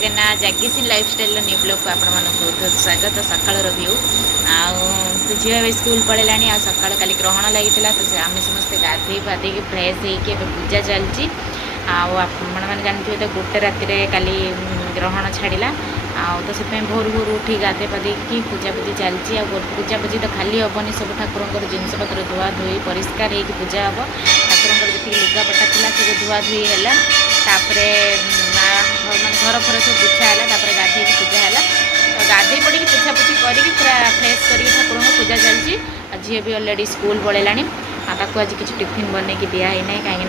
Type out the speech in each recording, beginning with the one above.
Jagannath जग्गीसिन lifestyle new blog को आपण बहुत बहुत स्वागत। सकाल व्यू तो झील भी स्कूल पड़ेला आ सका काली ग्रहण लगी तो आम समस्त गाधे पाधे फ्रेश होगी पूजा चलती मैंने जानते तो गोटे राति काली ग्रहण छाड़ा तो से भोर भोर उठी गाधे पाधे की पूजा पूजी चलती पूजा पूजी तो खाली हेनी सब ठाकुर जिनपतर धुआ धुई परिष्कार हो पूजा हम ठाकुर जी लुगापटा था सब धुआ धुई है माने घर फर सब पोछा है गाधे पूजा है तो गाधे पड़ी पोछा पोछी करके पूरा फ्रेश कर ठाकुर पूजा चलती झील भी अलरेडी स्कूल पड़ेला आज किसी टिफिन बन के दिखाई ना कहीं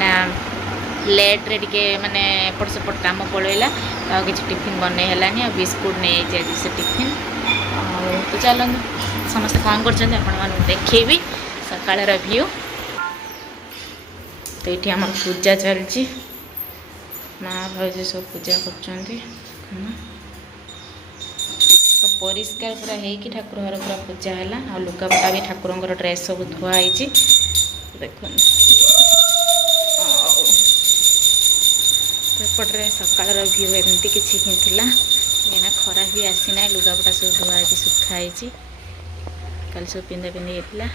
लेट्रे टे माने एपट सेपट कम पड़ेगा तो किसी टिफिन बनई बिस्कुट नहीं आज से टिफिन तो चलते समस्त कौन कर देखेबी सकाल व्यू तो ये आम पूजा चलती माँ भाज सब पूजा कर तो परिष्कार पूरा होगी ठाकुर घर पूरा पूजा है आ लुगापटा भी ठाकुर ड्रेस सब धुआई देख एपटे सकाल व्यू एमती किसी हिंला कहीं खरा भी आसीना लुगापटा सब धुआई सुखाई कल सब पिंधा पिंधि होता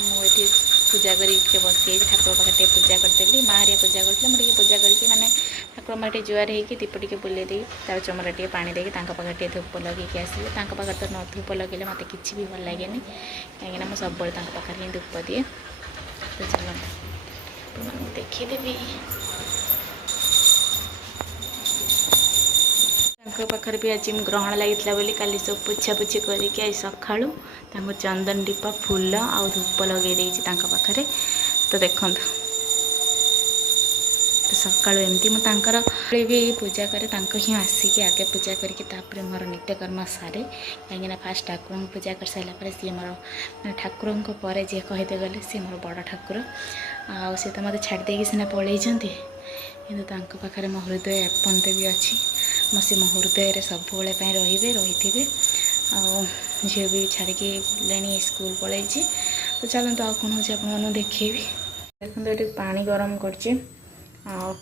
मुझे पूजा करके बसई ठाकुर पाखे पूजा करदेली माँ हरिया पूजा करते मुझे पूजा करके मैंने ठाकुर माटे जुआर हो दीप टे बुले तार चमड़ा टे पा देगी पाखे धूप लगे आसिले पाखे तो न धूप लगे मत कि भी भल लगे कहीं मुझे सब पाखे ही धूप दिए तो चलो देखीदेवी पाखर भी आज ग्रहण लगी बोली काली सब पोछा पोछी करके सका चंदन टीपा फूल आ धूप लगे पाखे तो देखो तो सका एमती मुझे भी पूजा करे ही आसिक आगे पूजा करके मोर नित्यकर्म सारे कहीं फास्ट ठाकुर पूजा कर सारापर सी मोर ठाकुर जी कहते गले सी मोर बड़ ठाकुर सी तो मत छाड़दे सीना पलि कि पाखे मो हृदय एपंत भी अच्छी मो मो हृदय सब रे रही झील भी छाड़िकी ले स्कूल पलि तो चलते आ कौन हो देखेबी देखो ये पानी गरम कर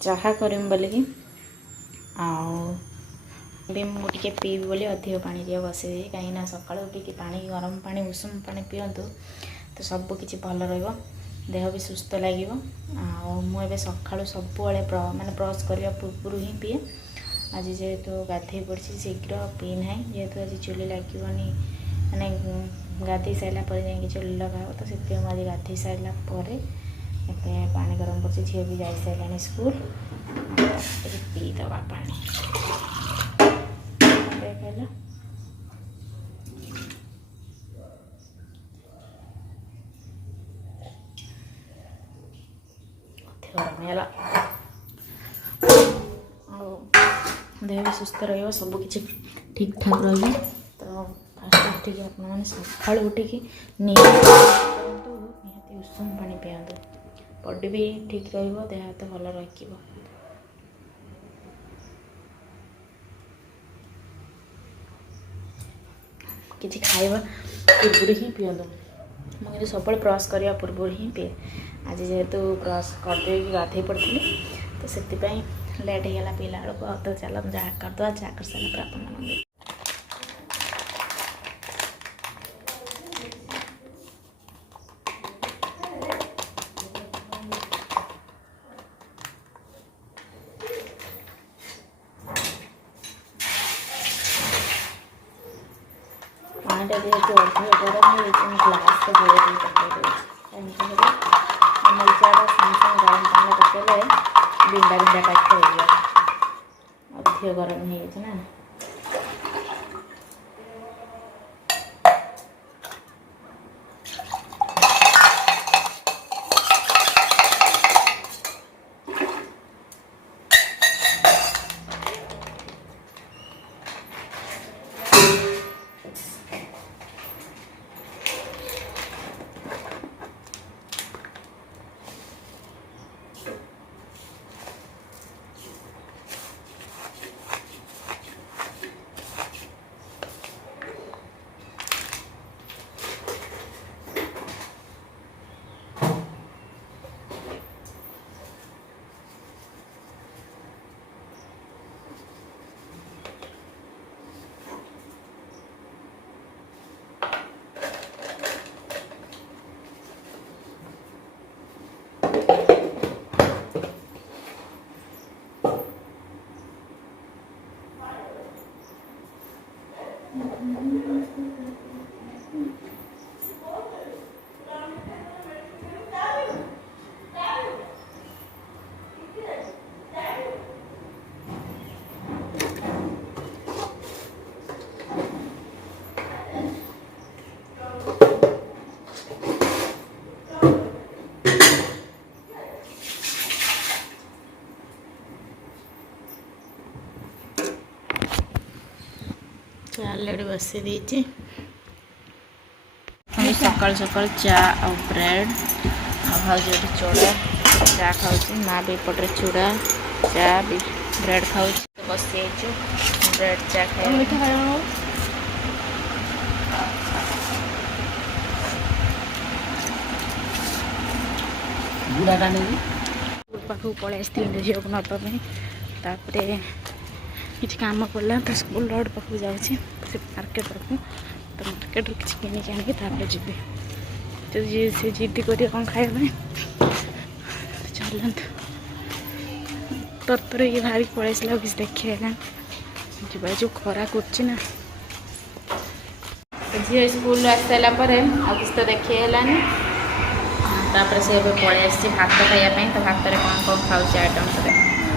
चाहा करम बोलिकी मुझे पीबी बोली अधिक पानी दिए बसई कहीं सका उठिकी पानी गरम पानी उषुम पानी पिंतु तो सबकि भल देह भी सुस्थ लगे मुझे सका सब माने ब्रश करने पूर्व ही पीए आज जेहेतु गाधे पड़ी शीघ्र पी ना जेहेतु आज चुली लगे मैंने गाधे सारापर जा चुली लगा तो से आज गाधे सारापर पानी गरम कर झील भी जा सारा स्कूल पीदबा पानी कहला देह भी सुस्थ रबकि ठीक ठाक रही तो फास्ट उठिकी आपने सका उठिकी निहाती उषुम पानी पिंतु बॉडी भी ठीक देह हाथ भल रखी किसी खाଇବା पूर्व ही पिंतु मुझे सब ब्रश करने पूर्व ही पीए आज जेहेतु ब्रश करदे गाधे पड़ी तो से लेट होगा पीला बेलू तो चलो जहाँ करदे जहाँ कर सारा आप पानीटा जेहतु अधिक गरम हो ग्लास से गोल पकड़ मिर्चाटा सागे सागे गरम पानी पकड़े बिंडा बिंडा टाइप हो गया अधिक गरम हो ना अलरेडी बसई देती सकाल सकाल चा और ब्रेड भाज चूड़ा चा खाऊँ माँ भी एपटे चूड़ा चा भी ब्रेड खाऊ बसी ब्रेड चा खाए पाखक पलि आसती झील को नापी किसी कम पड़ा तो स्कूल रोड पाक जाऊँगी मार्केट पाक तो मार्केट किसी किनिक आनिक जी तो से जिद्दी कर कौन खाने चलत तरतर ये भारी पलि आसला किसी देखी है जी जो खरा कर झी स्कूल आस सारा किसी तो देखी है तापर से पलि आसी भात खायापी तो भात में कौन कौन खाऊँ आइटम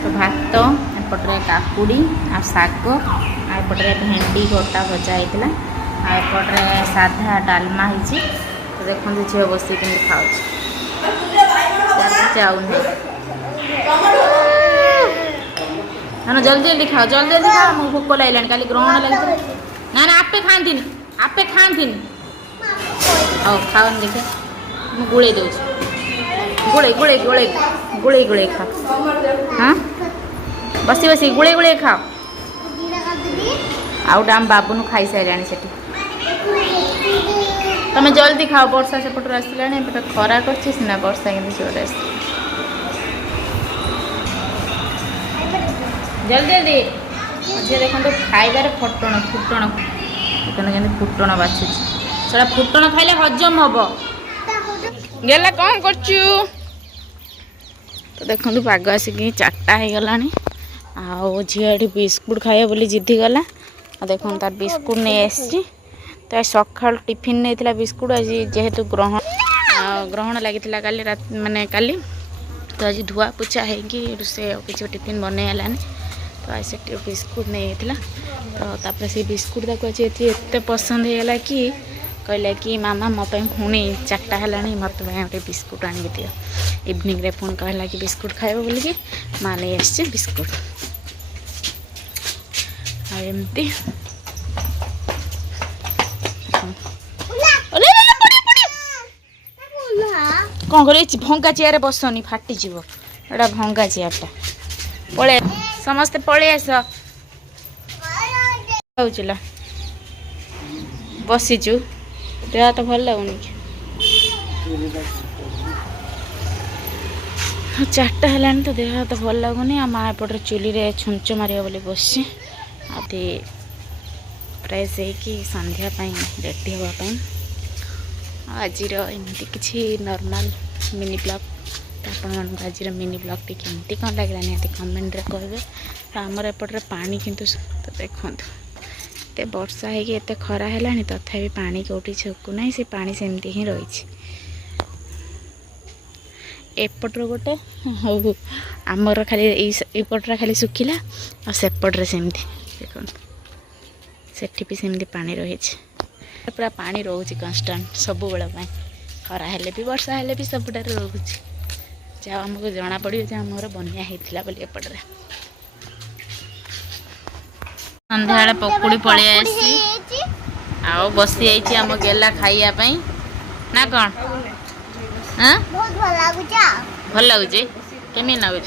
तो भात एपटे काकुड़ी आ शाग आएपटे भेंडी गोटा भजा होता आएपटे साधा डालमा हो तो देखो झील बस कि खाऊ जाऊनी जल्दी जल्दी खाओ जल्दी जल्दी खाओ मुझे भोक लगे काली ग्रहण लगे ना ना आपे खाती हाँ खाओ देखे मुझे गुड़े दे गुड़े गुड़े गुड़े गुड़े गुड़े खा हाँ बसी बसी गुड़े गुड़े खाओ आउटा आम बाबू खाई सारे से तुम जल्दी खाओ वर्षा सेपटर आसला खरा कर सीना वर्षा कि जोर आस जल्दी जल्दी मझे देखो खाइबार फुटण फुटण देखो के फुटण बाछुच से फुटण खाइले हजम हम गला कौन कर तो देखो पाग आसिक 4टा हो गला झील बिस्कुट खाए बोली जिद्दी गला देखो तार बिस्कुट नहीं आसी तो सकाल टिफिन नहीं बिस्कुट आज जेहेतु ग्रहण लगी काली रात माने काली तो आज धुआ पुछा हो से किसी टिफिन बनई तो आज से बिस्कुट नहीं तो तापर से बिस्कुट ताको आज एत पसंद होगा कि कहला कि मामा मो पुणी 4टा है मत गोटे बिस्कुट आनि दियो इवनिंग रे पुणी कहला कि बिस्कुट खाइब बोलिकी माँ नहीं आसचे बिस्कुट एमती कौन कर भंगा चेयर बसनी फाटीज एटा भंगा चेयरटा पलि समस्ते पलि आस बसीचु देह तो भल लगुनि 4टा है तो देह तो भल लगुनि माँ एपटे चुली रे छुंच मार बोली बस आदि फ्रेश होगी संध्या रेडी हाँपाई आज एमती किसी नॉर्मल मिनी ब्लॉग तो आपण आज मिनी ब्लॉग टी केमती कौन लगे निहत कमेंट रे कहे तो आमर एपटे पानी किंतु तो देखो एत वर्षा होते खरा है तथापि पानी कौटी छकु ना से पानी सेमती ही रही एपटर गोटे आमर खाली एपटर खाली सुखिला और सेपट्रे सेमती देखो सेठी भी सेमती पानी रही पूरा पानी रोचे कन्स्टाट सब बेले खरा हेले भी वर्षा हेले भी सबुटार रोचे जहाँ आमको जना पड़ो जे आमर बनिया होता बोली एपटे संध्या पकुड़ी पलि आसी आओ बसी आई आम गेला खाइबापी ना कौन हाँ भल लगुच केमी लगुच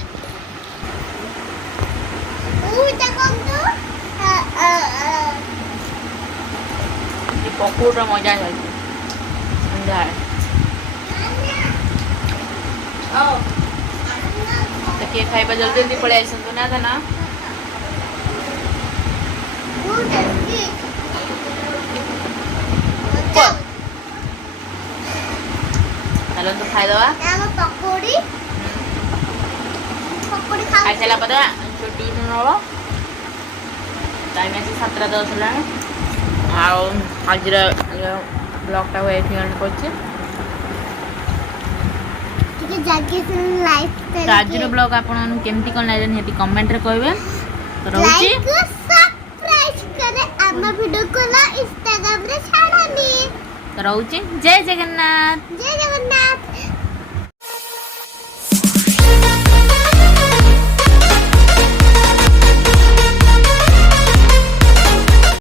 पकुड़ मजा चलती संध्या तो किए खाइबा जल्दी जल्दी पलि आसतु ना था ना चलो तो खाई दवा पकोड़ी पकोड़ी खाई सारा पर छुट्टी नब टाइम आसी 7:10 है आज ब्लॉगटा हुए कर आज ब्लॉग आपन केमती कौन लगे निहती कमेंट रे कहबे रोची वीडियो को ना इंस्टाग्राम रे छाड़नी तो रोची जय जगन्नाथ।